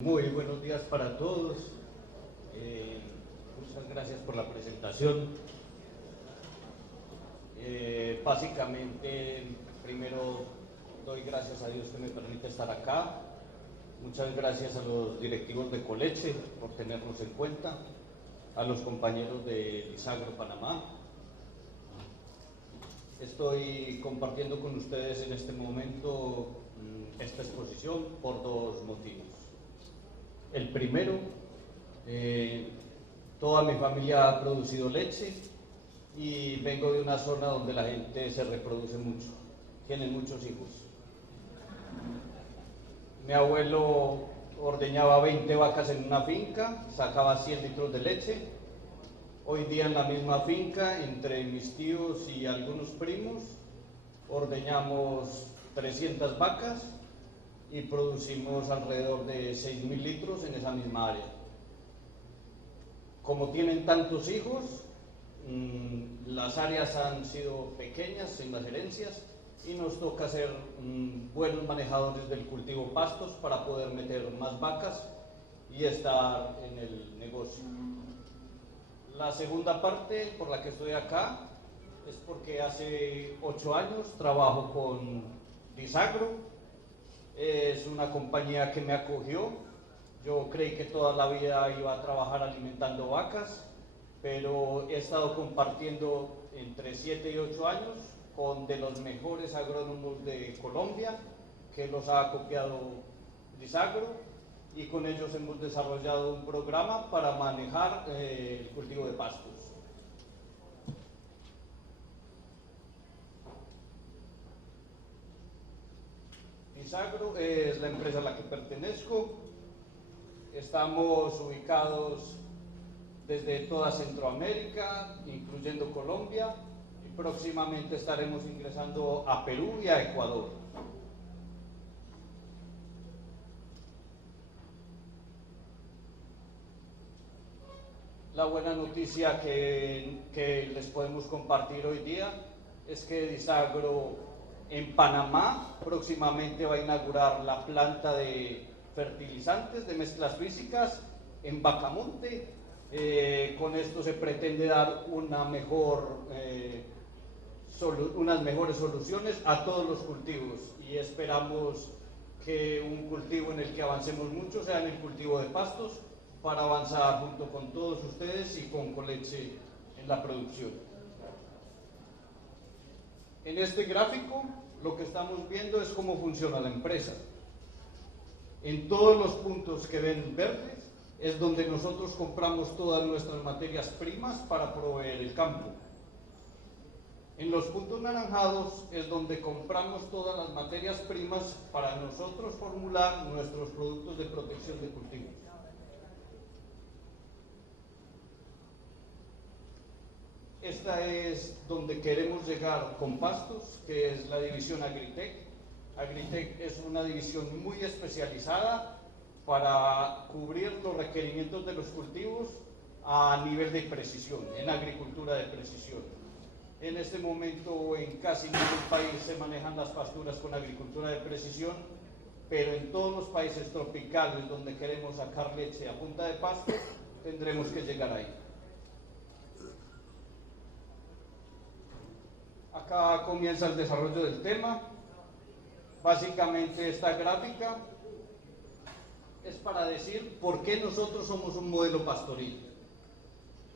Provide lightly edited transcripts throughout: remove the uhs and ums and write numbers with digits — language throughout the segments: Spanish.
Muy buenos días para todos. Muchas gracias por la presentación. Básicamente, primero doy gracias a Dios que me permite estar acá. Muchas gracias a los directivos de Coleche por tenernos en cuenta, a los compañeros de Disagro Panamá. Estoy compartiendo con ustedes en este momento esta exposición por dos motivos. El primero, toda mi familia ha producido leche y vengo de una zona donde la gente se reproduce mucho, tiene muchos hijos. Mi abuelo ordeñaba 20 vacas en una finca, sacaba 100 litros de leche. Hoy día en la misma finca, entre mis tíos y algunos primos, ordeñamos 300 vacas y producimos alrededor de 6.000 litros en esa misma área. Como tienen tantos hijos, las áreas han sido pequeñas en las herencias y nos toca ser buenos manejadores del cultivo pastos para poder meter más vacas y estar en el negocio. La segunda parte por la que estoy acá es porque hace 8 años trabajo con Disagro. Es una compañía que me acogió. Yo creí que toda la vida iba a trabajar alimentando vacas, pero he estado compartiendo entre 7 y 8 años con de los mejores agrónomos de Colombia, que los ha copiado Disagro, y con ellos hemos desarrollado un programa para manejar el cultivo de pastos. Disagro es la empresa a la que pertenezco. Estamos ubicados desde toda Centroamérica, incluyendo Colombia, y próximamente estaremos ingresando a Perú y a Ecuador. La buena noticia que les podemos compartir hoy día es que Disagro en Panamá próximamente va a inaugurar la planta de fertilizantes, de mezclas físicas en Bacamonte. Con esto se pretende dar unas mejores soluciones a todos los cultivos y esperamos que un cultivo en el que avancemos mucho sea en el cultivo de pastos para avanzar junto con todos ustedes y con Coleche en la producción. En este gráfico lo que estamos viendo es cómo funciona la empresa. En todos los puntos que ven verdes es donde nosotros compramos todas nuestras materias primas para proveer el campo. En los puntos naranjados es donde compramos todas las materias primas para nosotros formular nuestros productos de protección de cultivos. Esta es donde queremos llegar con pastos, que es la división Agritech. Agritech es una división muy especializada para cubrir los requerimientos de los cultivos a nivel de precisión, en agricultura de precisión. En este momento en casi ningún país se manejan las pasturas con agricultura de precisión, pero en todos los países tropicales donde queremos sacar leche a punta de pasto, tendremos que llegar ahí. Acá comienza el desarrollo del tema. Básicamente esta gráfica es para decir por qué nosotros somos un modelo pastoril.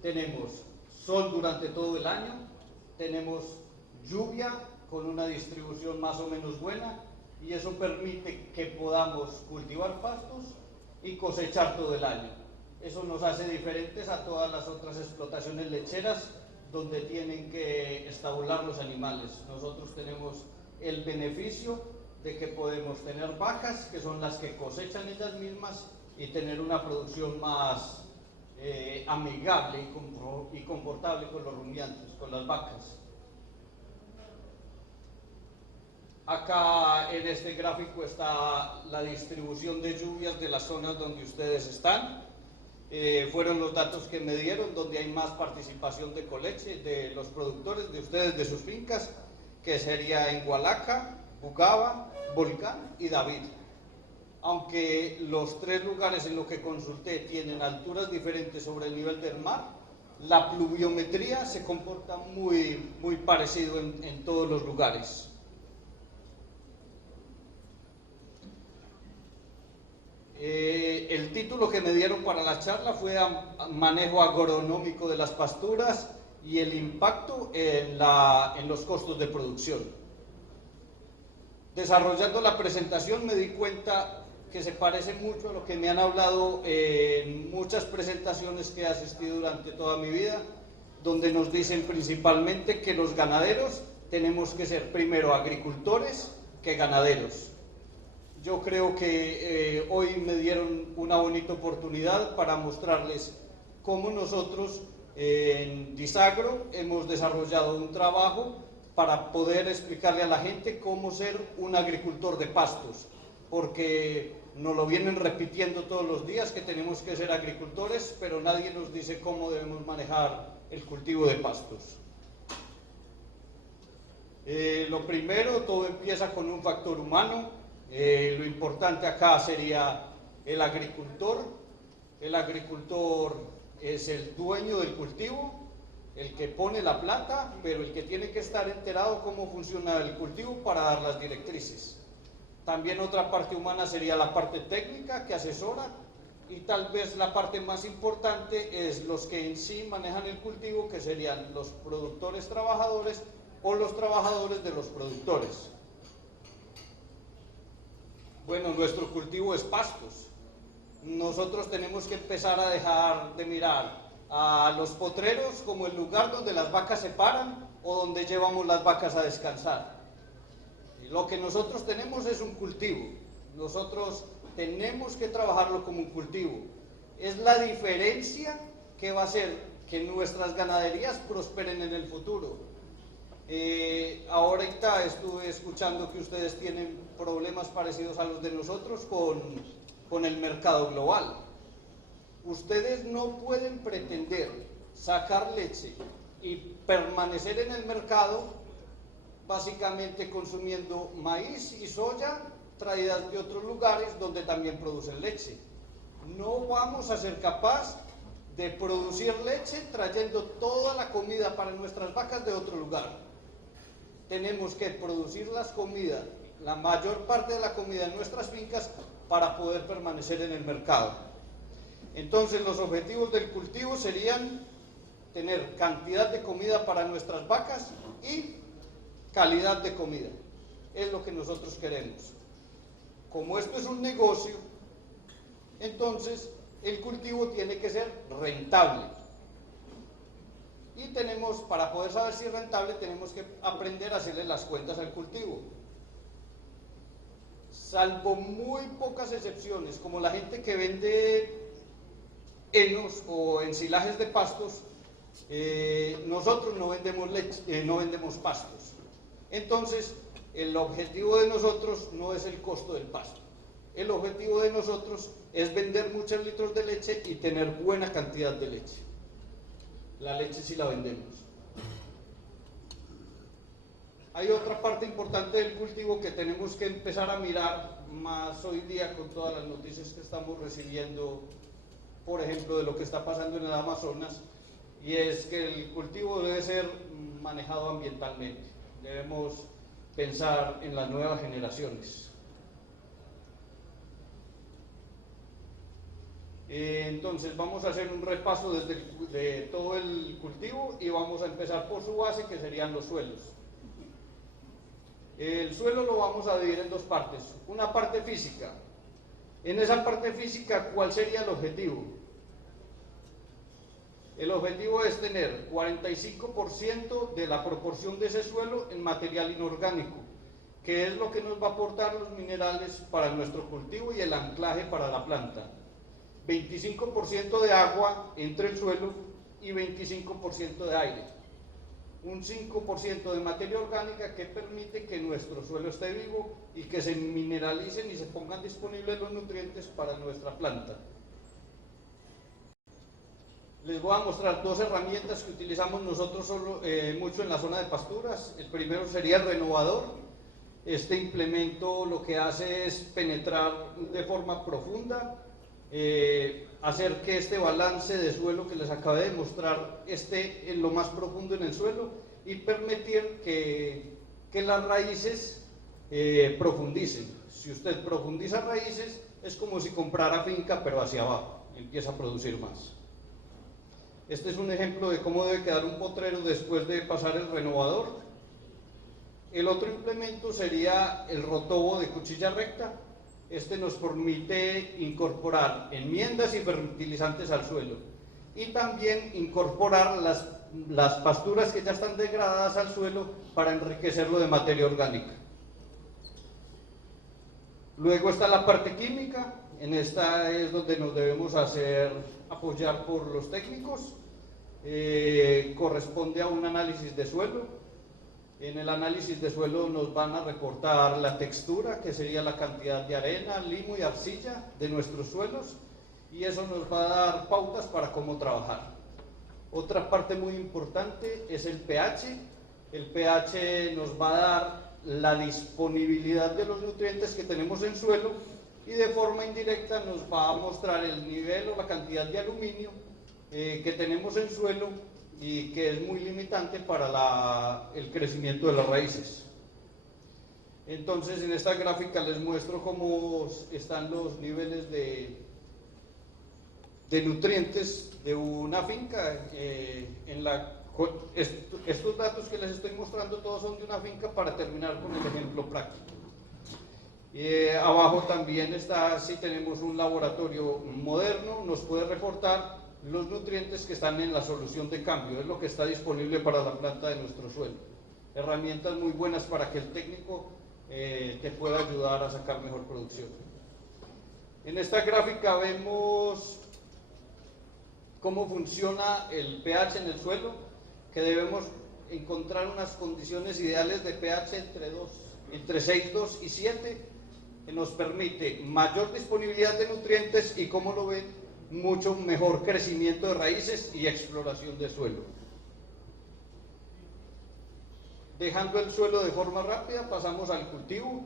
Tenemos sol durante todo el año, tenemos lluvia con una distribución más o menos buena y eso permite que podamos cultivar pastos y cosechar todo el año. Eso nos hace diferentes a todas las otras explotaciones lecheras donde tienen que estabular los animales. Nosotros tenemos el beneficio de que podemos tener vacas, que son las que cosechan ellas mismas, y tener una producción más amigable y confortable con los rumiantes, con las vacas. Acá en este gráfico está la distribución de lluvias de las zonas donde ustedes están. Fueron los datos que me dieron, donde hay más participación de Coleche, de los productores, de ustedes, de sus fincas, que sería en Hualaca, Bugaba, Volcán y David. aunque los 3 lugares en los que consulté tienen alturas diferentes sobre el nivel del mar, la pluviometría se comporta muy parecido en todos los lugares. El título que me dieron para la charla fue Manejo agronómico de las pasturas y el impacto en los costos de producción. Desarrollando la presentación me di cuenta que se parece mucho a lo que me han hablado en muchas presentaciones que he asistido durante toda mi vida, donde nos dicen principalmente que los ganaderos tenemos que ser primero agricultores que ganaderos. Yo creo que hoy me dieron una bonita oportunidad para mostrarles cómo nosotros en Disagro hemos desarrollado un trabajo para poder explicarle a la gente cómo ser un agricultor de pastos, porque nos lo vienen repitiendo todos los días que tenemos que ser agricultores, pero nadie nos dice cómo debemos manejar el cultivo de pastos. Lo primero, todo empieza con un factor humano. Lo importante acá sería el agricultor. El agricultor es el dueño del cultivo, el que pone la plata, pero el que tiene que estar enterado cómo funciona el cultivo para dar las directrices. También otra parte humana sería la parte técnica que asesora, y tal vez la parte más importante es los que en sí manejan el cultivo, que serían los productores trabajadores o los trabajadores de los productores. Bueno, nuestro cultivo es pastos. Nosotros tenemos que empezar a dejar de mirar a los potreros como el lugar donde las vacas se paran o donde llevamos las vacas a descansar. Lo que nosotros tenemos es un cultivo. Nosotros tenemos que trabajarlo como un cultivo. Es la diferencia que va a hacer que nuestras ganaderías prosperen en el futuro. Ahorita estuve escuchando que ustedes tienen problemas parecidos a los de nosotros con el mercado global. Ustedes no pueden pretender sacar leche y permanecer en el mercado básicamente consumiendo maíz y soya traídas de otros lugares donde también producen leche. No vamos a ser capaces de producir leche trayendo toda la comida para nuestras vacas de otro lugar. Tenemos que producir las comidas, la mayor parte de la comida en nuestras fincas para poder permanecer en el mercado. Entonces los objetivos del cultivo serían tener cantidad de comida para nuestras vacas y calidad de comida. Es lo que nosotros queremos. Como esto es un negocio, entonces el cultivo tiene que ser rentable. Y tenemos, para poder saber si es rentable, tenemos que aprender a hacerle las cuentas al cultivo. Salvo muy pocas excepciones, como la gente que vende henos o ensilajes de pastos, nosotros no vendemos leche, no vendemos pastos. Entonces, el objetivo de nosotros no es el costo del pasto. El objetivo de nosotros es vender muchos litros de leche y tener buena cantidad de leche. La leche sí la vendemos. Hay otra parte importante del cultivo que tenemos que empezar a mirar más hoy día con todas las noticias que estamos recibiendo, por ejemplo, de lo que está pasando en el Amazonas, y es que el cultivo debe ser manejado ambientalmente. Debemos pensar en las nuevas generaciones. Entonces vamos a hacer un repaso de todo el cultivo y vamos a empezar por su base, que serían los suelos. El suelo lo vamos a dividir en dos partes. Una parte física. En esa parte física, ¿cuál sería el objetivo? El objetivo es tener 45% de la proporción de ese suelo en material inorgánico, que es lo que nos va a aportar los minerales para nuestro cultivo y el anclaje para la planta. 25% de agua entre el suelo y 25% de aire. Un 5% de materia orgánica que permite que nuestro suelo esté vivo y que se mineralicen y se pongan disponibles los nutrientes para nuestra planta. Les voy a mostrar dos herramientas que utilizamos nosotros mucho en la zona de pasturas. El primero sería el renovador. Este implemento lo que hace es penetrar de forma profunda, hacer que este balance de suelo que les acabé de mostrar esté en lo más profundo en el suelo y permitir que las raíces profundicen. Si usted profundiza raíces, es como si comprara finca pero hacia abajo, empieza a producir más. Este es un ejemplo de cómo debe quedar un potrero después de pasar el renovador. El otro implemento sería el rotobo de cuchilla recta. Este nos permite incorporar enmiendas y fertilizantes al suelo y también incorporar las pasturas que ya están degradadas al suelo para enriquecerlo de materia orgánica. Luego está la parte química. En esta es donde nos debemos apoyar por los técnicos. Corresponde a un análisis de suelo. En el análisis de suelo nos van a reportar la textura, que sería la cantidad de arena, limo y arcilla de nuestros suelos, y eso nos va a dar pautas para cómo trabajar. Otra parte muy importante es el pH. El pH nos va a dar la disponibilidad de los nutrientes que tenemos en suelo y de forma indirecta nos va a mostrar el nivel o la cantidad de aluminio que tenemos en suelo y que es muy limitante para el crecimiento de las raíces. Entonces, en esta gráfica les muestro cómo están los niveles de nutrientes de una finca. Estos datos que les estoy mostrando todos son de una finca para terminar con el ejemplo práctico. Abajo también está, si tenemos un laboratorio moderno, nos puede reportar los nutrientes que están en la solución de cambio, es lo que está disponible para la planta de nuestro suelo. Herramientas muy buenas para que el técnico te pueda ayudar a sacar mejor producción. En esta gráfica vemos cómo funciona el pH en el suelo, que debemos encontrar unas condiciones ideales de pH entre 6,2 y 7, que nos permite mayor disponibilidad de nutrientes y, como lo ven, mucho mejor crecimiento de raíces y exploración de suelo. Dejando el suelo de forma rápida, pasamos al cultivo.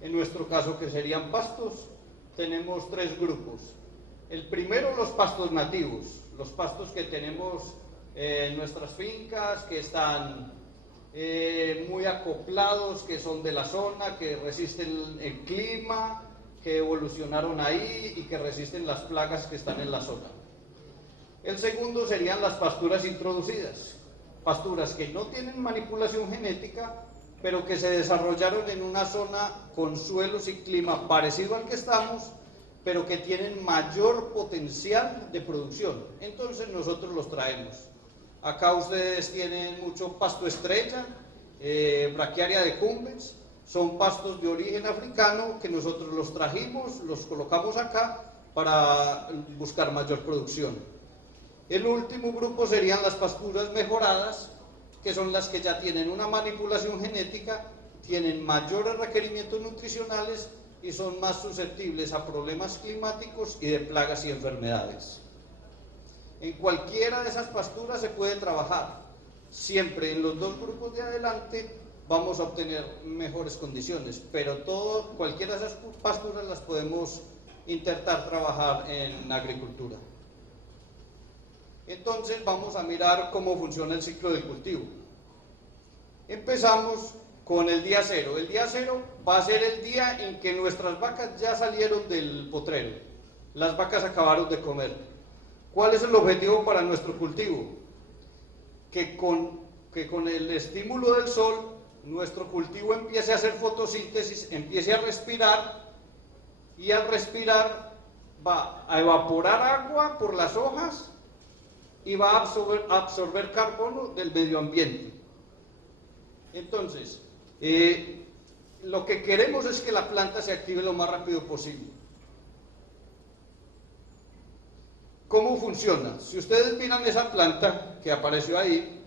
En nuestro caso, que serían pastos, tenemos tres grupos. El primero, los pastos nativos, los pastos que tenemos en nuestras fincas, que están muy acoplados, que son de la zona, que resisten el clima, que evolucionaron ahí y que resisten las plagas que están en la zona. El segundo serían las pasturas introducidas, pasturas que no tienen manipulación genética, pero que se desarrollaron en una zona con suelos y clima parecido al que estamos, pero que tienen mayor potencial de producción. Entonces nosotros los traemos. Acá ustedes tienen mucho pasto estrella, Brachiaria decumbens. Son pastos de origen africano que nosotros los trajimos, los colocamos acá para buscar mayor producción. El último grupo serían las pasturas mejoradas, que son las que ya tienen una manipulación genética, tienen mayores requerimientos nutricionales y son más susceptibles a problemas climáticos y de plagas y enfermedades. En cualquiera de esas pasturas se puede trabajar. Siempre en los dos grupos de adelante vamos a obtener mejores condiciones, pero cualquiera de esas pasturas las podemos intentar trabajar en agricultura. Entonces vamos a mirar cómo funciona el ciclo del cultivo. Empezamos con el día cero. El día cero va a ser el día en que nuestras vacas ya salieron del potrero. Las vacas acabaron de comer. ¿Cuál es el objetivo para nuestro cultivo? Que con el estímulo del sol nuestro cultivo empiece a hacer fotosíntesis, empiece a respirar, y al respirar va a evaporar agua por las hojas y va a absorber carbono del medio ambiente. Entonces, lo que queremos es que la planta se active lo más rápido posible. ¿Cómo funciona? Si ustedes miran esa planta que apareció ahí,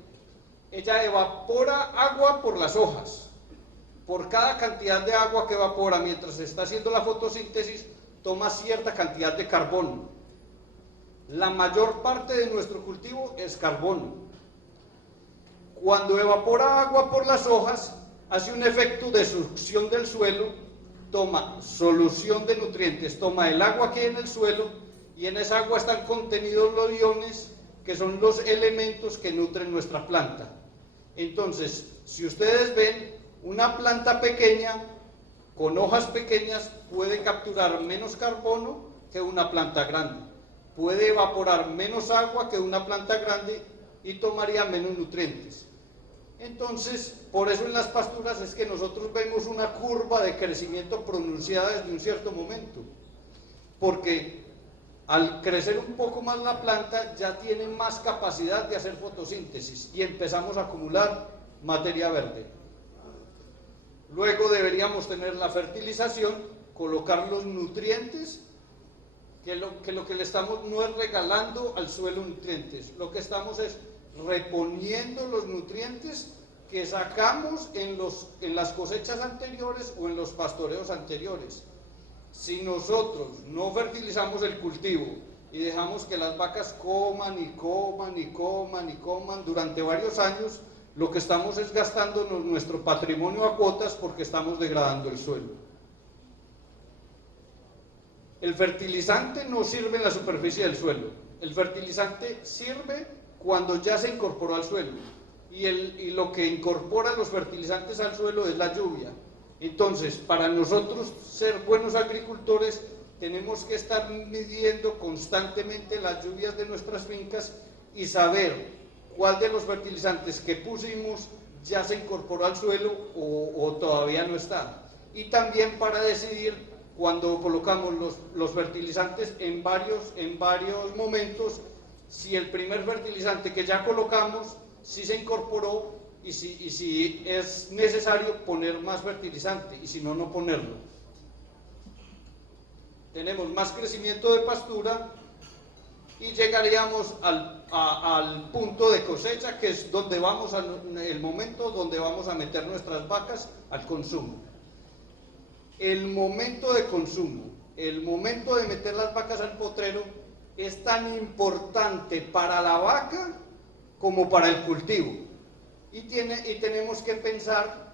ella evapora agua por las hojas. Por cada cantidad de agua que evapora mientras se está haciendo la fotosíntesis, toma cierta cantidad de carbono. La mayor parte de nuestro cultivo es carbono. Cuando evapora agua por las hojas, hace un efecto de succión del suelo, toma solución de nutrientes, toma el agua que hay en el suelo y en esa agua están contenidos los iones que son los elementos que nutren nuestra planta. Entonces, si ustedes ven, una planta pequeña con hojas pequeñas puede capturar menos carbono que una planta grande, puede evaporar menos agua que una planta grande y tomaría menos nutrientes. Entonces, por eso en las pasturas es que nosotros vemos una curva de crecimiento pronunciada desde un cierto momento, porque al crecer un poco más la planta ya tiene más capacidad de hacer fotosíntesis y empezamos a acumular materia verde. Luego deberíamos tener la fertilización, colocar los nutrientes, que lo que le estamos no es regalando al suelo nutrientes, lo que estamos es reponiendo los nutrientes que sacamos en las cosechas anteriores o en los pastoreos anteriores. Si nosotros no fertilizamos el cultivo y dejamos que las vacas coman y coman y coman y coman durante varios años, lo que estamos es gastando nuestro patrimonio a cuotas porque estamos degradando el suelo. El fertilizante no sirve en la superficie del suelo, el fertilizante sirve cuando ya se incorporó al suelo y lo que incorpora los fertilizantes al suelo es la lluvia. Entonces, para nosotros ser buenos agricultores tenemos que estar midiendo constantemente las lluvias de nuestras fincas y saber cuál de los fertilizantes que pusimos ya se incorporó al suelo o todavía no está. Y también para decidir cuando colocamos los fertilizantes en varios momentos, si el primer fertilizante que ya colocamos, si se incorporó y si es necesario poner más fertilizante y si no, no ponerlo. Tenemos más crecimiento de pastura y llegaríamos al punto de cosecha, que es donde vamos el momento donde vamos a meter nuestras vacas al consumo. El momento de consumo, el momento de meter las vacas al potrero es tan importante para la vaca como para el cultivo. Y tenemos que pensar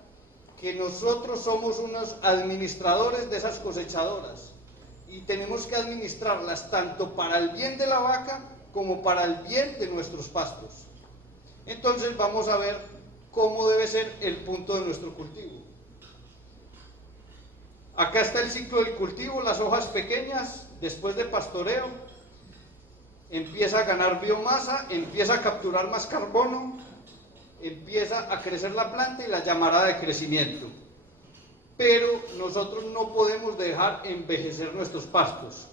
que nosotros somos unos administradores de esas cosechadoras y tenemos que administrarlas tanto para el bien de la vaca como para el bien de nuestros pastos. Entonces vamos a ver cómo debe ser el punto de nuestro cultivo. Acá está el ciclo del cultivo, las hojas pequeñas, después de pastoreo, empieza a ganar biomasa, empieza a capturar más carbono, empieza a crecer la planta y la llamará de crecimiento. Pero nosotros no podemos dejar envejecer nuestros pastos.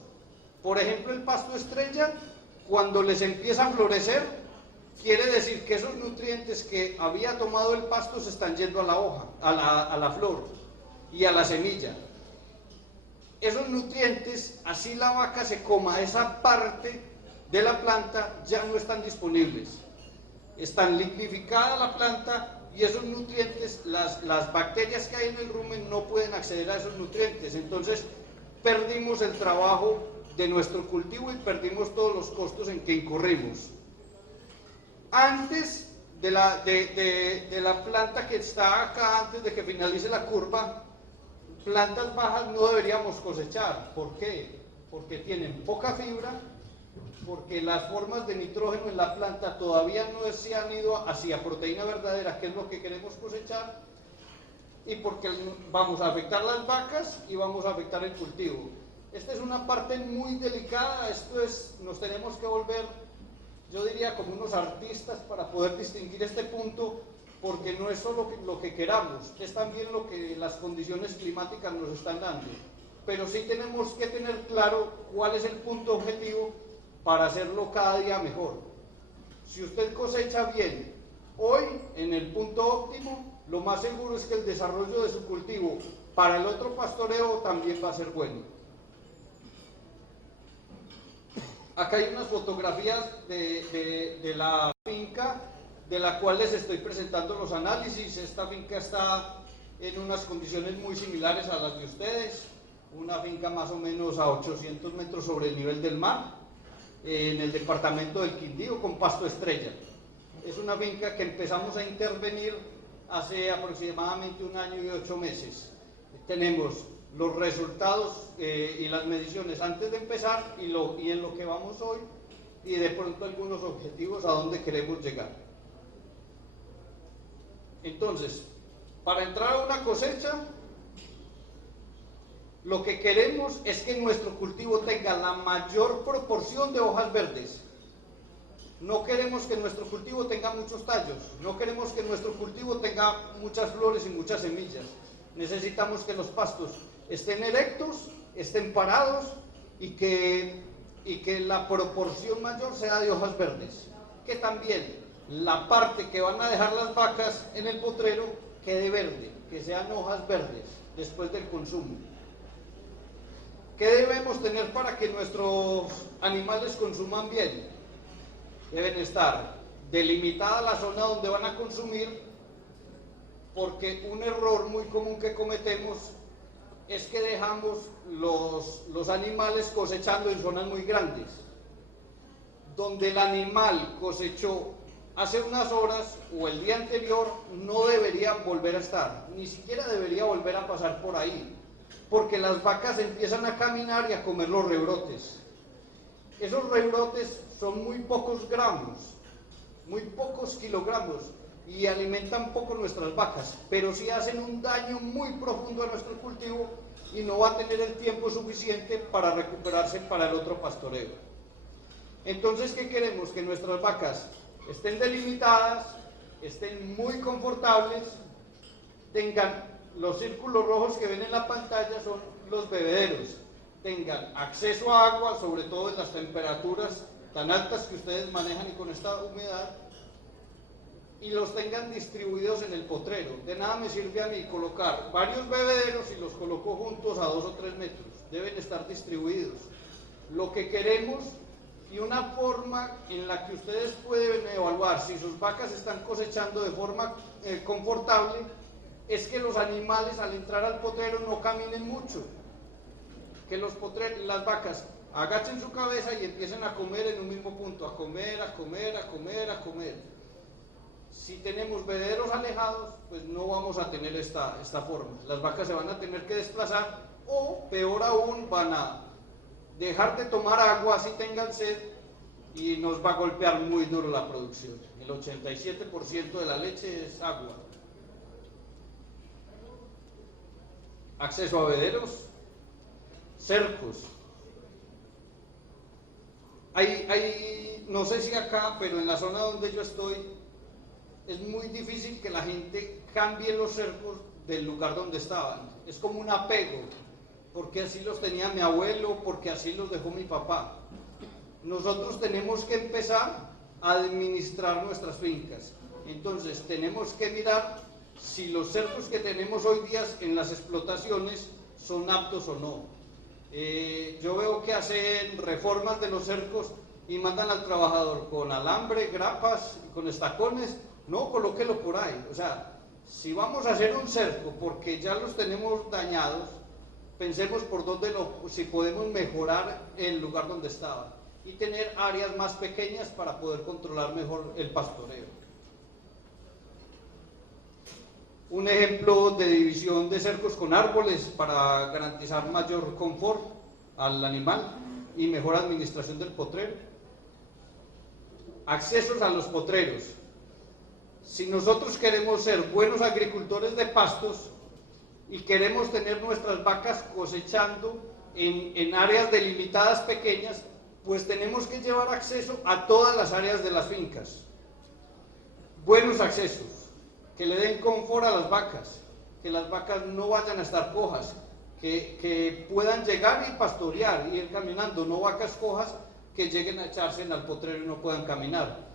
Por ejemplo, el pasto estrella, cuando les empieza a florecer, quiere decir que esos nutrientes que había tomado el pasto se están yendo a la hoja, a la flor y a la semilla. Esos nutrientes, así la vaca se coma esa parte de la planta, ya no están disponibles. Están lignificada la planta y esos nutrientes, las bacterias que hay en el rumen no pueden acceder a esos nutrientes. Entonces perdimos el trabajo de nuestro cultivo y perdimos todos los costos en que incurrimos. Antes de la planta que está acá, antes de que finalice la curva, plantas bajas no deberíamos cosechar. ¿Por qué? Porque tienen poca fibra, porque las formas de nitrógeno en la planta todavía no se han ido hacia proteína verdadera, que es lo que queremos cosechar, y porque vamos a afectar las vacas y vamos a afectar el cultivo. Esta es una parte muy delicada, nos tenemos que volver, yo diría, como unos artistas para poder distinguir este punto, porque no es solo lo que queramos, es también lo que las condiciones climáticas nos están dando. Pero sí tenemos que tener claro cuál es el punto objetivo para hacerlo cada día mejor. Si usted cosecha bien hoy en el punto óptimo, lo más seguro es que el desarrollo de su cultivo para el otro pastoreo también va a ser bueno. Acá hay unas fotografías de la finca de la cual les estoy presentando los análisis. Esta finca está en unas condiciones muy similares a las de ustedes, una finca más o menos a 800 metros sobre el nivel del mar, en el departamento del Quindío, con pasto estrella. Es una finca que empezamos a intervenir hace aproximadamente 1 año y 8 meses. Tenemos los resultados y las mediciones antes de empezar y en lo que vamos hoy, y de pronto algunos objetivos a dónde queremos llegar. Entonces, para entrar a una cosecha, lo que queremos es que nuestro cultivo tenga la mayor proporción de hojas verdes. No queremos que nuestro cultivo tenga muchos tallos, no queremos que nuestro cultivo tenga muchas flores y muchas semillas. Necesitamos que los pastos estén erectos, estén parados y que la proporción mayor sea de hojas verdes. Que también la parte que van a dejar las vacas en el potrero quede verde, que sean hojas verdes después del consumo. ¿Qué debemos tener para que nuestros animales consuman bien? Deben estar delimitada la zona donde van a consumir, porque un error muy común que cometemos es que dejamos los animales cosechando en zonas muy grandes. Donde el animal cosechó hace unas horas o el día anterior, no debería volver a estar, ni siquiera debería volver a pasar por ahí, porque las vacas empiezan a caminar y a comer los rebrotes. Esos rebrotes son muy pocos gramos, muy pocos kilogramos, y alimentan poco nuestras vacas, pero sí hacen un daño muy profundo a nuestro cultivo y no va a tener el tiempo suficiente para recuperarse para el otro pastoreo. Entonces, ¿qué queremos? Que nuestras vacas estén delimitadas, estén muy confortables, tengan los círculos rojos que ven en la pantalla, son los bebederos, tengan acceso a agua, sobre todo en las temperaturas tan altas que ustedes manejan y con esta humedad, y los tengan distribuidos en el potrero. De nada me sirve a mí colocar varios bebederos y los coloco juntos a 2 o 3 metros, deben estar distribuidos. Lo que queremos, y una forma en la que ustedes pueden evaluar si sus vacas están cosechando de forma confortable, es que los animales al entrar al potrero no caminen mucho, que las vacas agachen su cabeza y empiecen a comer en un mismo punto, a comer, a comer, a comer, a comer. Si tenemos bebederos alejados, pues no vamos a tener esta forma. Las vacas se van a tener que desplazar, o peor aún, van a dejar de tomar agua así tengan sed, y nos va a golpear muy duro la producción. El 87% de la leche es agua. Acceso a bebederos, cercos. No sé si acá, pero en la zona donde yo estoy, es muy difícil que la gente cambie los cercos del lugar donde estaban. Es como un apego, porque así los tenía mi abuelo, porque así los dejó mi papá. Nosotros tenemos que empezar a administrar nuestras fincas. Entonces tenemos que mirar si los cercos que tenemos hoy día en las explotaciones son aptos o no. Yo veo que hacen reformas de los cercos y mandan al trabajador con alambre, grapas y con estacones. No, colóquelo por ahí. O sea, si vamos a hacer un cerco porque ya los tenemos dañados, pensemos por dónde si podemos mejorar el lugar donde estaba y tener áreas más pequeñas para poder controlar mejor el pastoreo. Un ejemplo de división de cercos con árboles para garantizar mayor confort al animal y mejor administración del potrero. Accesos a los potreros. Si nosotros queremos ser buenos agricultores de pastos y queremos tener nuestras vacas cosechando en áreas delimitadas pequeñas, pues tenemos que llevar acceso a todas las áreas de las fincas. Buenos accesos, que le den confort a las vacas, que las vacas no vayan a estar cojas, que puedan llegar y pastorear, ir caminando, no vacas cojas que lleguen a echarse al potrero y no puedan caminar.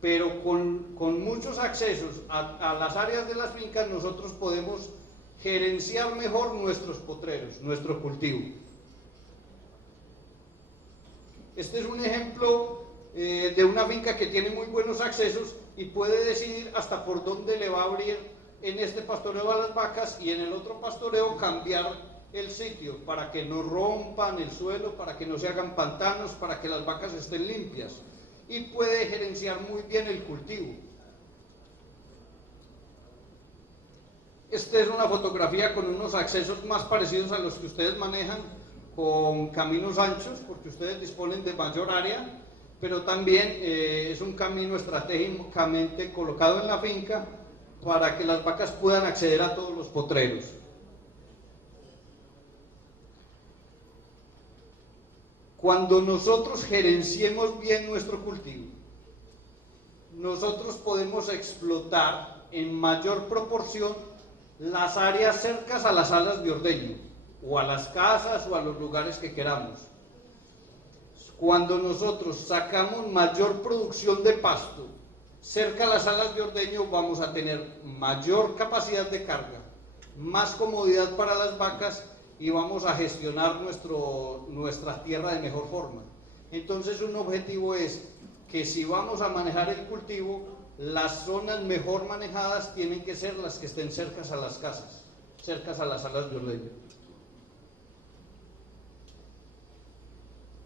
Pero con muchos accesos a las áreas de las fincas nosotros podemos gerenciar mejor nuestros potreros, nuestro cultivo. Este es un ejemplo de una finca que tiene muy buenos accesos y puede decidir hasta por dónde le va a abrir en este pastoreo a las vacas y en el otro pastoreo cambiar el sitio para que no rompan el suelo, para que no se hagan pantanos, para que las vacas estén limpias. Y puede gerenciar muy bien el cultivo. Esta es una fotografía con unos accesos más parecidos a los que ustedes manejan, con caminos anchos, porque ustedes disponen de mayor área, pero también es un camino estratégicamente colocado en la finca para que las vacas puedan acceder a todos los potreros. Cuando nosotros gerenciemos bien nuestro cultivo, nosotros podemos explotar en mayor proporción las áreas cercas a las salas de ordeño, o a las casas o a los lugares que queramos. Cuando nosotros sacamos mayor producción de pasto cerca a las salas de ordeño, vamos a tener mayor capacidad de carga, más comodidad para las vacas y vamos a gestionar nuestra tierra de mejor forma. Entonces, un objetivo es que si vamos a manejar el cultivo, las zonas mejor manejadas tienen que ser las que estén cercas a las casas, cercas a las salas de ordeño.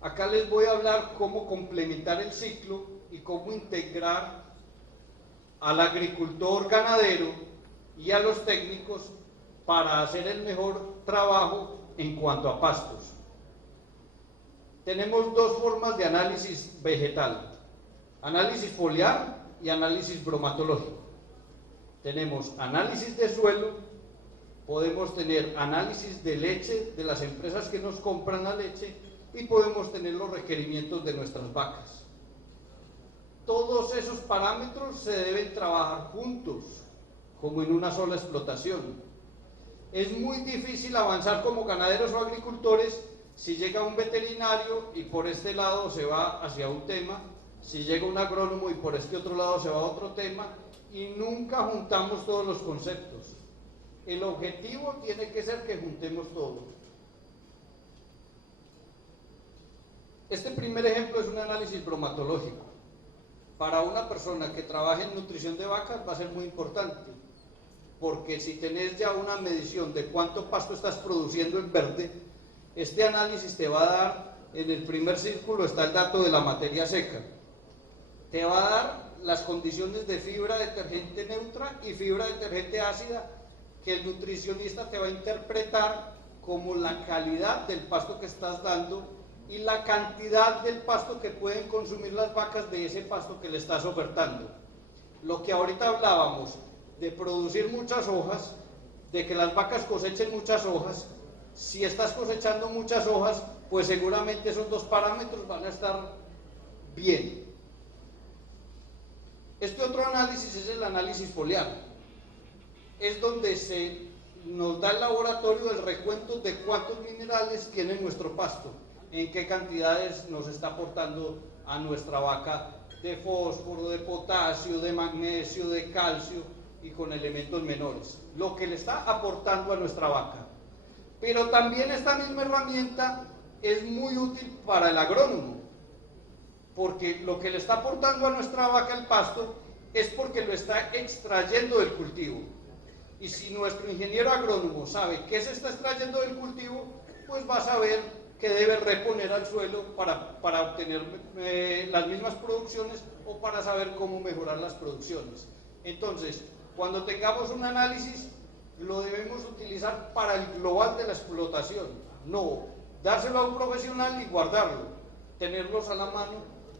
Acá les voy a hablar cómo complementar el ciclo y cómo integrar al agricultor ganadero y a los técnicos para hacer el mejor trabajo en cuanto a pastos. Tenemos dos formas de análisis vegetal: análisis foliar y análisis bromatológico. Tenemos análisis de suelo, podemos tener análisis de leche de las empresas que nos compran la leche y podemos tener los requerimientos de nuestras vacas. Todos esos parámetros se deben trabajar juntos, como en una sola explotación. Es muy difícil avanzar como ganaderos o agricultores si llega un veterinario y por este lado se va hacia un tema, si llega un agrónomo y por este otro lado se va a otro tema, y nunca juntamos todos los conceptos. El objetivo tiene que ser que juntemos todo. Este primer ejemplo es un análisis bromatológico. Para una persona que trabaje en nutrición de vacas va a ser muy importante, porque si tenés ya una medición de cuánto pasto estás produciendo en verde, este análisis te va a dar, en el primer círculo está el dato de la materia seca, te va a dar las condiciones de fibra detergente neutra y fibra detergente ácida, que el nutricionista te va a interpretar como la calidad del pasto que estás dando y la cantidad del pasto que pueden consumir las vacas de ese pasto que le estás ofertando. Lo que ahorita hablábamos de producir muchas hojas, de que las vacas cosechen muchas hojas, si estás cosechando muchas hojas, pues seguramente esos dos parámetros van a estar bien. Este otro análisis es el análisis foliar. Es donde nos da el laboratorio el recuento de cuántos minerales tiene nuestro pasto, en qué cantidades nos está aportando a nuestra vaca de fósforo, de potasio, de magnesio, de calcio y con elementos menores, lo que le está aportando a nuestra vaca. Pero también esta misma herramienta es muy útil para el agrónomo, porque lo que le está aportando a nuestra vaca el pasto es porque lo está extrayendo del cultivo. Y si nuestro ingeniero agrónomo sabe qué se está extrayendo del cultivo, pues va a saber que debe reponer al suelo para obtener las mismas producciones o para saber cómo mejorar las producciones. Entonces, cuando tengamos un análisis, lo debemos utilizar para el global de la explotación, no dárselo a un profesional y guardarlo, tenerlos a la mano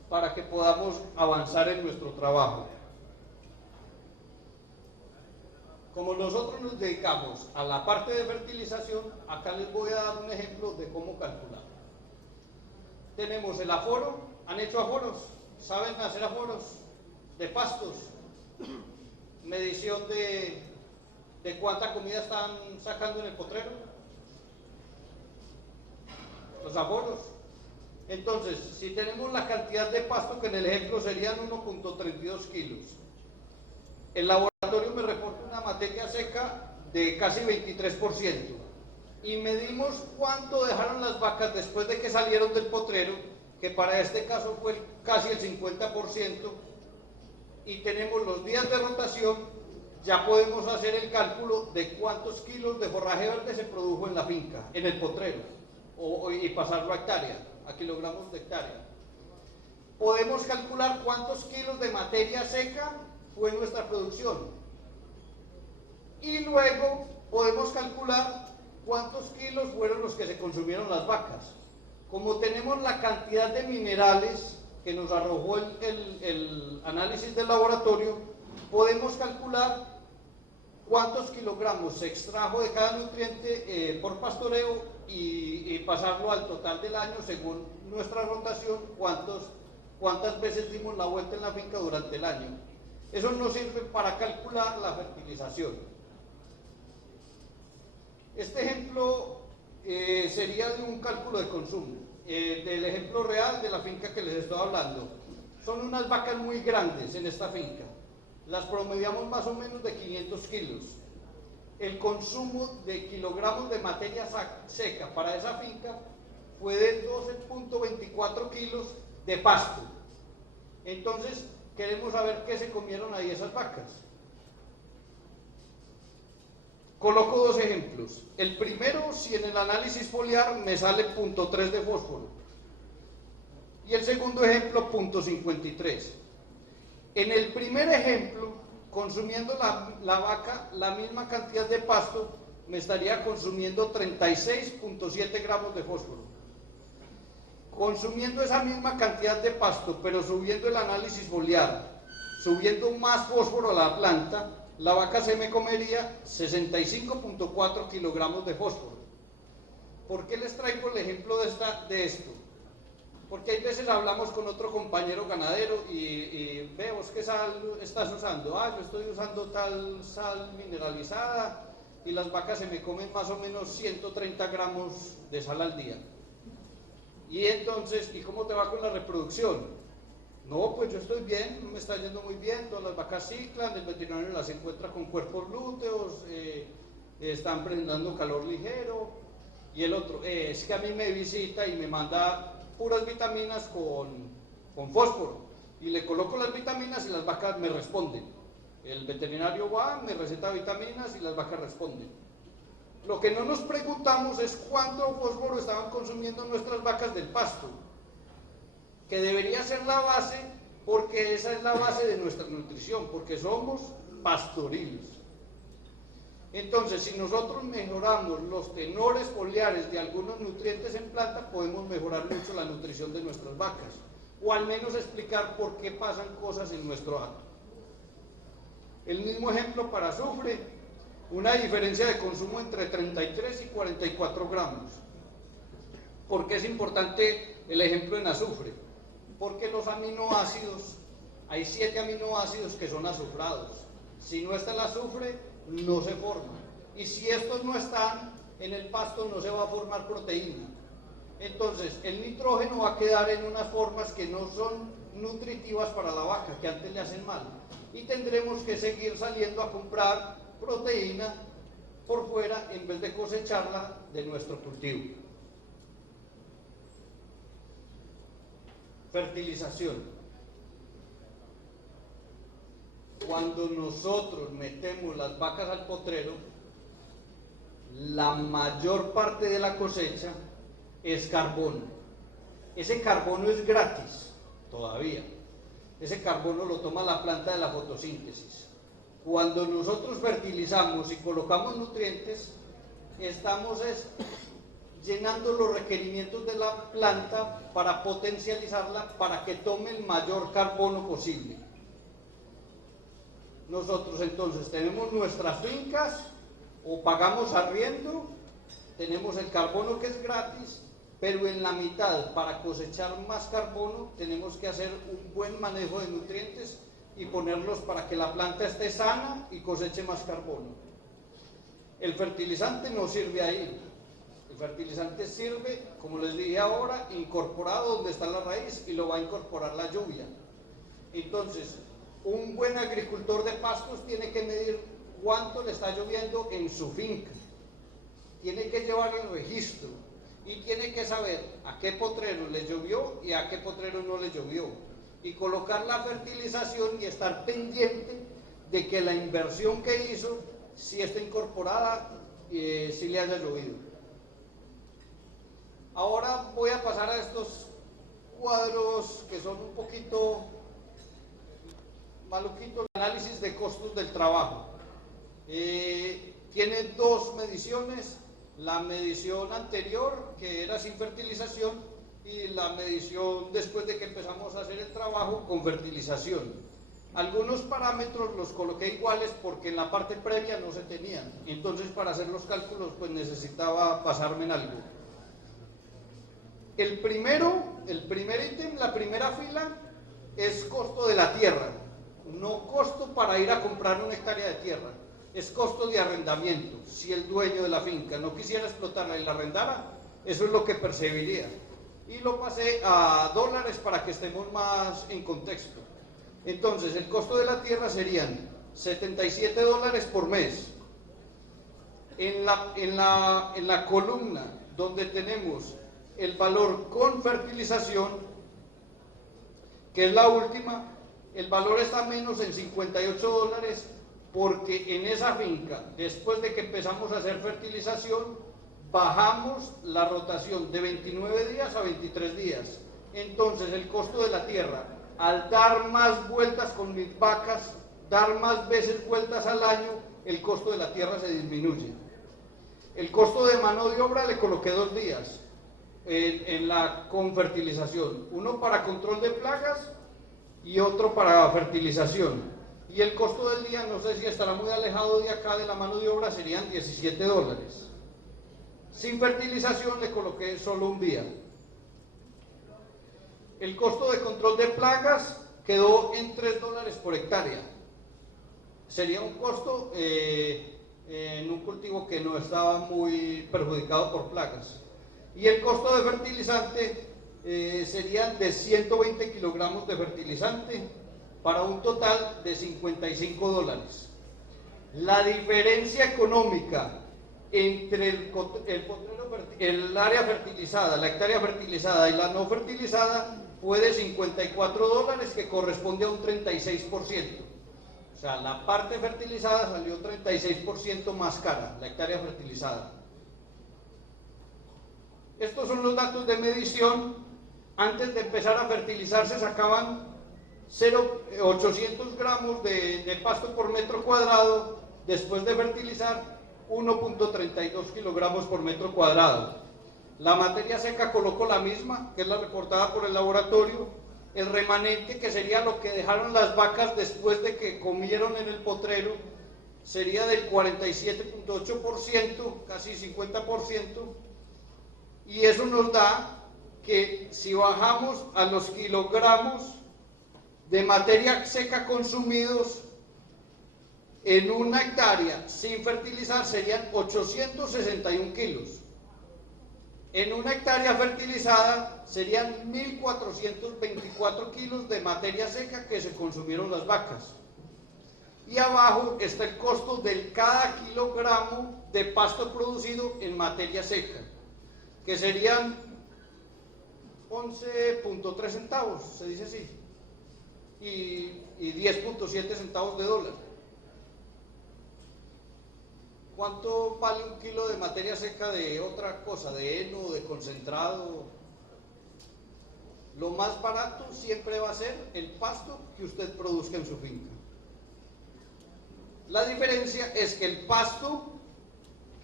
para que podamos avanzar en nuestro trabajo. Como nosotros nos dedicamos a la parte de fertilización, acá les voy a dar un ejemplo de cómo calcular. Tenemos el aforo. ¿Han hecho aforos? ¿Saben hacer aforos de pastos? Medición de cuánta comida están sacando en el potrero. Los aforos. Entonces, si tenemos la cantidad de pasto, que en el ejemplo serían 1.32 kilos, el laboratorio me reporta una materia seca de casi 23%, y medimos cuánto dejaron las vacas después de que salieron del potrero, que para este caso fue casi el 50%, y tenemos los días de rotación. Ya podemos hacer el cálculo de cuántos kilos de forraje verde se produjo en la finca, en el potrero, y pasarlo a hectárea, a kilogramos de hectárea. Podemos calcular cuántos kilos de materia seca fue nuestra producción. Y luego podemos calcular cuántos kilos fueron los que se consumieron las vacas. Como tenemos la cantidad de minerales que nos arrojó el análisis del laboratorio, podemos calcular cuántos kilogramos se extrajo de cada nutriente por pastoreo y pasarlo al total del año según nuestra rotación, cuántas veces dimos la vuelta en la finca durante el año. Eso nos sirve para calcular la fertilización. Este ejemplo sería de un cálculo de consumo. Del ejemplo real de la finca que les estoy hablando. Son unas vacas muy grandes en esta finca. Las promediamos más o menos de 500 kilos. El consumo de kilogramos de materia seca para esa finca fue de 12.24 kilos de pasto. Entonces, queremos saber qué se comieron ahí esas vacas. Coloco dos ejemplos. El primero, si en el análisis foliar me sale 0.3 de fósforo. Y el segundo ejemplo, 0.53. En el primer ejemplo, consumiendo la vaca la misma cantidad de pasto, me estaría consumiendo 36.7 gramos de fósforo. Consumiendo esa misma cantidad de pasto, pero subiendo el análisis foliar, subiendo más fósforo a la planta, la vaca se me comería 65.4 kilogramos de fósforo. ¿Por qué les traigo el ejemplo de esto? Porque hay veces hablamos con otro compañero ganadero y vemos qué sal estás usando. Yo estoy usando tal sal mineralizada y las vacas se me comen más o menos 130 gramos de sal al día. Y entonces, ¿y cómo te va con la reproducción? No, pues yo estoy bien, no me está yendo muy bien, todas las vacas ciclan, el veterinario las encuentra con cuerpos lúteos, están presentando calor ligero. Y el otro, es que a mí me visita y me manda puras vitaminas con fósforo, y le coloco las vitaminas y las vacas me responden. El veterinario va, me receta vitaminas y las vacas responden. Lo que no nos preguntamos es cuánto fósforo estaban consumiendo nuestras vacas del pasto, que debería ser la base, porque esa es la base de nuestra nutrición, porque somos pastoriles. Entonces, si nosotros mejoramos los tenores foliares de algunos nutrientes en planta, podemos mejorar mucho la nutrición de nuestras vacas, o al menos explicar por qué pasan cosas en nuestro hato. El mismo ejemplo para azufre, una diferencia de consumo entre 33 y 44 gramos. ¿Por qué es importante el ejemplo en azufre? Porque los aminoácidos, hay 7 aminoácidos que son azufrados. Si no está el azufre, no se forma. Y si estos no están, en el pasto no se va a formar proteína. Entonces, el nitrógeno va a quedar en unas formas que no son nutritivas para la vaca, que antes le hacen mal. Y tendremos que seguir saliendo a comprar proteína por fuera en vez de cosecharla de nuestro cultivo. Fertilización. Cuando nosotros metemos las vacas al potrero, la mayor parte de la cosecha es carbono. Ese carbono es gratis todavía. Ese carbono lo toma la planta de la fotosíntesis. Cuando nosotros fertilizamos y colocamos nutrientes, estamos llenando los requerimientos de la planta para potencializarla, para que tome el mayor carbono posible. Nosotros entonces tenemos nuestras fincas o pagamos arriendo, tenemos el carbono que es gratis, pero en la mitad, para cosechar más carbono, tenemos que hacer un buen manejo de nutrientes y ponerlos para que la planta esté sana y coseche más carbono. El fertilizante no sirve ahí. El fertilizante sirve, como les dije ahora, incorporado donde está la raíz, y lo va a incorporar la lluvia. Entonces, un buen agricultor de pastos tiene que medir cuánto le está lloviendo en su finca. Tiene que llevar el registro y tiene que saber a qué potrero le llovió y a qué potrero no le llovió. Y colocar la fertilización y estar pendiente de que la inversión que hizo, si está incorporada, si le haya llovido. Ahora voy a pasar a estos cuadros que son un poquito maluquitos. Análisis de costos del trabajo. Tiene dos mediciones, la medición anterior, que era sin fertilización, y la medición después de que empezamos a hacer el trabajo con fertilización. Algunos parámetros los coloqué iguales porque en la parte previa no se tenían, entonces para hacer los cálculos pues necesitaba basarme en algo. El primer ítem, la primera fila, es costo de la tierra, no costo para ir a comprar una hectárea de tierra, es costo de arrendamiento. Si el dueño de la finca no quisiera explotarla y la arrendara, eso es lo que percibiría. Y lo pasé a dólares para que estemos más en contexto. Entonces, el costo de la tierra serían $77 por mes. En la columna donde tenemos el valor con fertilización, que es la última, el valor está menos en $58 porque en esa finca, después de que empezamos a hacer fertilización, bajamos la rotación de 29 días a 23 días. Entonces, el costo de la tierra, al dar más vueltas con mis vacas, dar más veces vueltas al año, el costo de la tierra se disminuye. El costo de mano de obra le coloqué 2 días con fertilización, uno para control de plagas y otro para fertilización. Y el costo del día, no sé si estará muy alejado de acá de la mano de obra, serían $17. Sin fertilización le coloqué solo un día. El costo de control de plagas quedó en $3 por hectárea. Sería un costo en un cultivo que no estaba muy perjudicado por plagas. Y el costo de fertilizante serían de 120 kilogramos de fertilizante para un total de $55. La diferencia económica entre el área fertilizada, la hectárea fertilizada y la no fertilizada fue de $54, que corresponde a un 36%. O sea, la parte fertilizada salió 36% más cara, la hectárea fertilizada. Estos son los datos de medición. Antes de empezar a fertilizar se sacaban 800 gramos de pasto por metro cuadrado. Después de fertilizar, 1.32 kilogramos por metro cuadrado. La materia seca colocó la misma, que es la reportada por el laboratorio. El remanente, que sería lo que dejaron las vacas después de que comieron en el potrero, sería del 47.8%, casi 50%. Y eso nos da que si bajamos a los kilogramos de materia seca consumidos en una hectárea sin fertilizar, serían 861 kilos. En una hectárea fertilizada serían 1.424 kilos de materia seca que se consumieron las vacas. Y abajo está el costo de cada kilogramo de pasto producido en materia seca, que serían 11.3 centavos, se dice así, y 10.7 centavos de dólar. ¿Cuánto vale un kilo de materia seca de otra cosa, de heno, de concentrado? Lo más barato siempre va a ser el pasto que usted produzca en su finca. La diferencia es que el pasto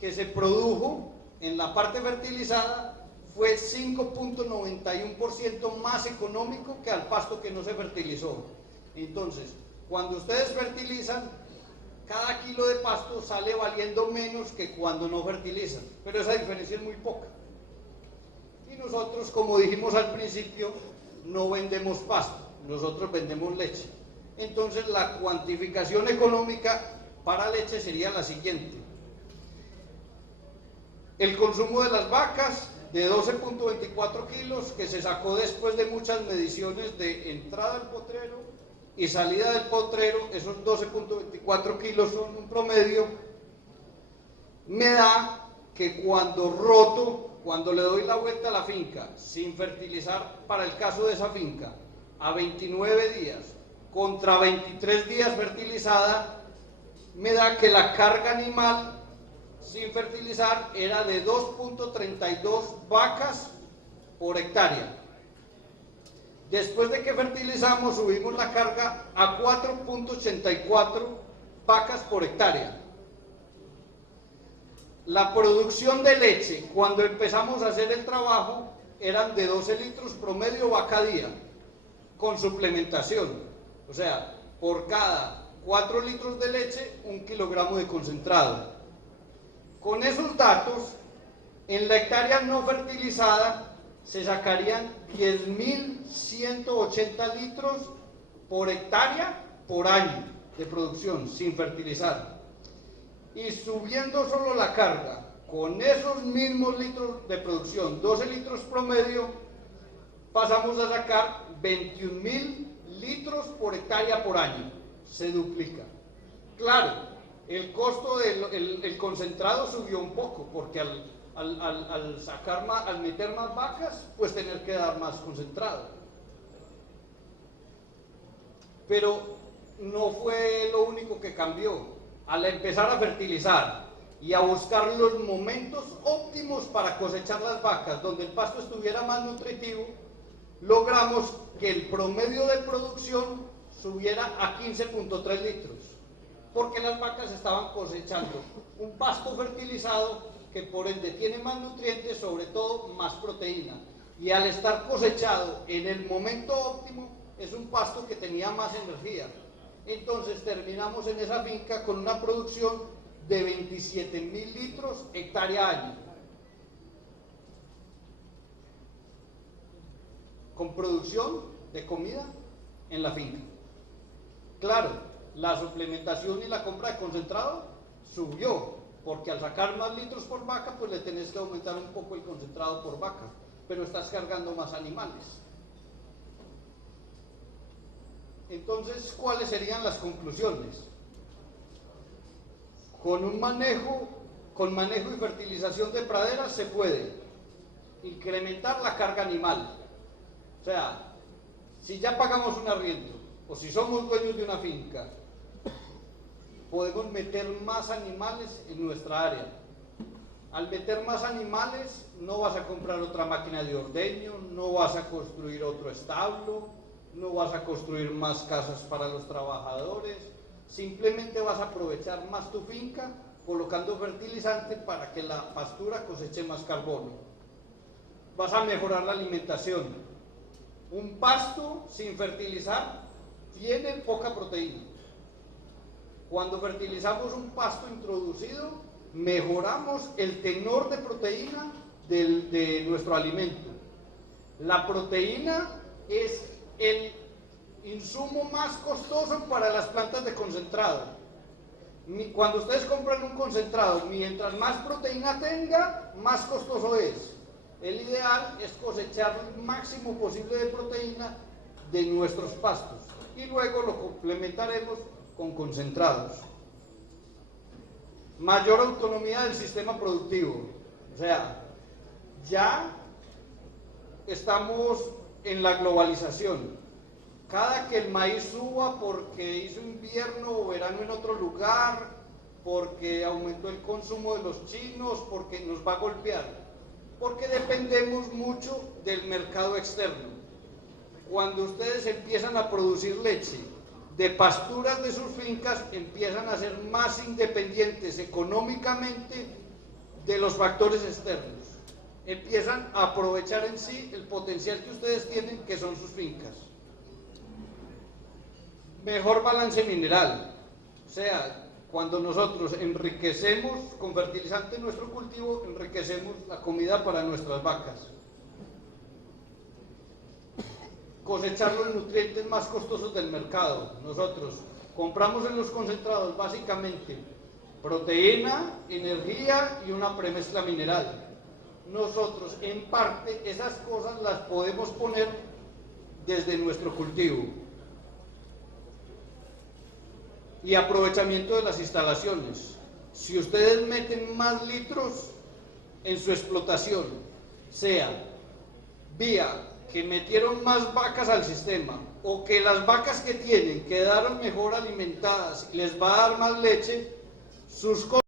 que se produjo en la parte fertilizada fue 5.91% más económico que al pasto que no se fertilizó. Entonces, cuando ustedes fertilizan, cada kilo de pasto sale valiendo menos que cuando no fertilizan, pero esa diferencia es muy poca. Y nosotros, como dijimos al principio, no vendemos pasto, nosotros vendemos leche. Entonces la cuantificación económica para leche sería la siguiente: el consumo de las vacas de 12.24 kilos, que se sacó después de muchas mediciones de entrada al potrero y salida del potrero, esos 12.24 kilos son un promedio, me da que cuando le doy la vuelta a la finca, sin fertilizar para el caso de esa finca, a 29 días, contra 23 días fertilizada, me da que la carga animal sin fertilizar era de 2.32 vacas por hectárea. Después de que fertilizamos, subimos la carga a 4.84 vacas por hectárea. La producción de leche, cuando empezamos a hacer el trabajo, eran de 12 litros promedio vaca día, con suplementación. O sea, por cada 4 litros de leche, 1 kilogramo de concentrado. Con esos datos, en la hectárea no fertilizada, se sacarían 10.180 litros por hectárea por año de producción, sin fertilizar. Y subiendo solo la carga, con esos mismos litros de producción, 12 litros promedio, pasamos a sacar 21.000 litros por hectárea por año. Se duplica. Claro, el costo del concentrado subió un poco, porque al meter más vacas, pues tener que dar más concentrado. Pero no fue lo único que cambió. Al empezar a fertilizar y a buscar los momentos óptimos para cosechar las vacas, donde el pasto estuviera más nutritivo, logramos que el promedio de producción subiera a 15.3 litros, porque las vacas estaban cosechando un pasto fertilizado que por ende tiene más nutrientes, sobre todo más proteína, y al estar cosechado en el momento óptimo es un pasto que tenía más energía. Entonces terminamos en esa finca con una producción de 27.000 litros hectárea año, con producción de comida en la finca. Claro, la suplementación y la compra de concentrado subió, porque al sacar más litros por vaca, pues le tenés que aumentar un poco el concentrado por vaca, pero estás cargando más animales. Entonces, ¿cuáles serían las conclusiones? Con manejo y fertilización de praderas se puede incrementar la carga animal. O sea, si ya pagamos un arriendo, o si somos dueños de una finca, podemos meter más animales en nuestra área. Al meter más animales, no vas a comprar otra máquina de ordeño, no vas a construir otro establo, no vas a construir más casas para los trabajadores, simplemente vas a aprovechar más tu finca colocando fertilizante para que la pastura coseche más carbono. Vas a mejorar la alimentación. Un pasto sin fertilizar tiene poca proteína. Cuando fertilizamos un pasto introducido, mejoramos el tenor de proteína de nuestro alimento. La proteína es el insumo más costoso para las plantas de concentrado. Cuando ustedes compran un concentrado, mientras más proteína tenga, más costoso es. El ideal es cosechar el máximo posible de proteína de nuestros pastos y luego lo complementaremos con concentrados. Mayor autonomía del sistema productivo. O sea, ya estamos en la globalización. Cada que el maíz suba porque hizo invierno o verano en otro lugar, porque aumentó el consumo de los chinos, porque nos va a golpear, porque dependemos mucho del mercado externo. Cuando ustedes empiezan a producir leche de pasturas de sus fincas, empiezan a ser más independientes económicamente de los factores externos. Empiezan a aprovechar en sí el potencial que ustedes tienen, que son sus fincas. Mejor balance mineral. O sea, cuando nosotros enriquecemos con fertilizante nuestro cultivo, enriquecemos la comida para nuestras vacas. Cosechar los nutrientes más costosos del mercado. Nosotros compramos en los concentrados básicamente proteína, energía y una premezcla mineral. Nosotros en parte esas cosas las podemos poner desde nuestro cultivo. Y aprovechamiento de las instalaciones. Si ustedes meten más litros en su explotación, sea vía que metieron más vacas al sistema o que las vacas que tienen quedaron mejor alimentadas y les va a dar más leche, sus